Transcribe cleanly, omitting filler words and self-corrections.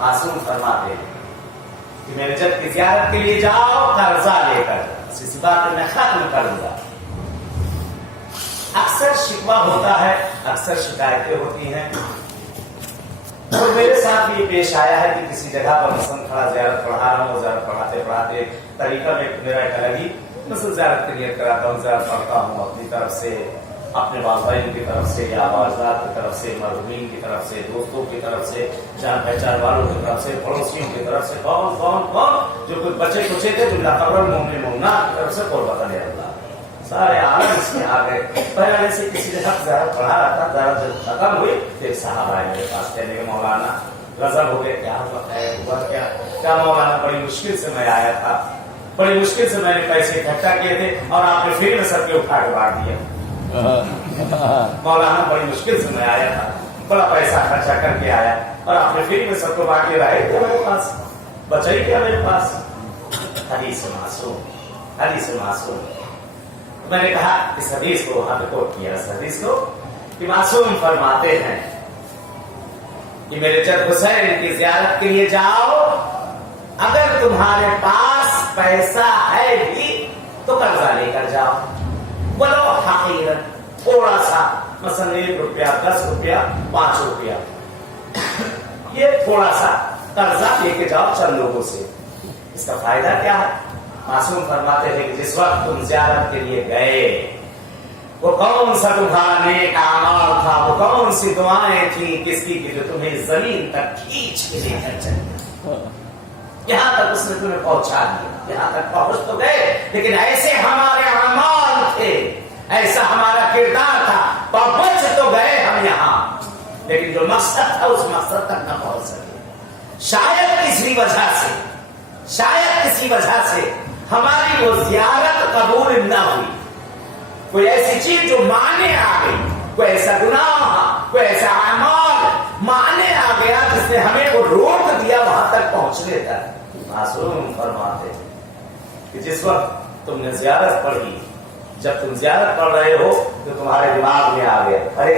मासूम फरमाते हैं कि मेरे जब की ज़ियारत के लिए जाओ कर्जा लेकर, इसी बात मैं खत्म करूंगा। अक्सर शिकवा होता है, अक्सर शिकायतें होती हैं, और मेरे साथ भी ये पेश आया है कि किसी जगह पर मसलन खड़ा ज़ियारत पढ़ा रहा हूँ, ज़ियारत पढ़ाते पढ़ाते तरीका में मेरा एक अलग ही मसलन ज़ियारत की नियत कराता हूँ, ज़ियारत पढ़ता हूँ अपनी तरफ से, अपने वालिदैन की तरफ से या आवाज़दार की तरफ से, मरहूमीन की तरफ से, दोस्तों की तरफ से, जान पहचान वालों की तरफ से, पड़ोसियों की तरफ से, कौन कौन कौन जो कुछ बच्चे कुचे थे जो लाकबर मोमिन मोमना की तरफ से कुर्बत अल्लाह सारे आलम इसमें आ गए। पहले से किसी ने हक ज़ियारत पढ़ा रहा था, ज़ियारत जब खत्म हुई तो एक साहब आए मेरे पास, कहने के मौलाना गजब हो गए, क्या हुआ क्या मौलाना, बड़ी मुश्किल से मैं आया था, बड़ी मुश्किल से मैंने पैसे इकट्ठा किए थे और आपने फ्री में सबके उठा के बांट दिया। मौलाना बड़ी मुश्किल से मैं आया था, बड़ा पैसा खर्चा करके आया और आपने फ्री में सबको बांट के रहे थे, मेरे पास बचा ही क्या मेरे पास। हदीस मासूम, हदीस मासूम। मैंने कहा इस हदीस को वहां पे कोट किया, इस हदीस को कि मासूम फरमाते हैं कि मेरे जद हुसैन की ज़ियारत के लिए जाओ, अगर तुम्हारे पास पैसा है भी तो कर्जा लेकर जाओ, बोलो हकीरन थोड़ा सा, मसलन 1 रुपया 10 रुपया 5 रुपया, ये थोड़ा सा कर्जा लेके जाओ चंद लोगों से। इसका फायदा क्या है? मासूम फरमाते हैं कि जिस वक्त तुम ज़ियारत के लिए गए, वो कौन सा तुम्हारा नेक आमाल था, वो कौन सी दुआएं थी किसकी की जो तुम्हें जमीन तक खींच के लेकर चली, यहाँ तक उसने तुम्हें पहुंचा दिया, यहाँ तक पहुंच तो गए, लेकिन ऐसे हमारे अमाल थे, ऐसा हमारा किरदार था, पहुंच तो गए हम यहाँ, लेकिन जो मकसद था उस मकसद तक न पहुंच सके। शायद किसी वजह से, शायद किसी वजह से हमारी वो ज़ियारत कबूल न हुई, कोई ऐसी चीज जो माने आ गई, कोई ऐसा गुनाह, कोई ऐसा अमाल माने आ गया जिसने हमें वो रोक दिया वहां तक पहुंचने तक। मासूम फरमाते कि जिस वक्त तुमने ज़ियारत पढ़ी, जब तुम ज़ियारत पढ़ रहे हो तो तुम्हारे दिमाग में आ गया, अरे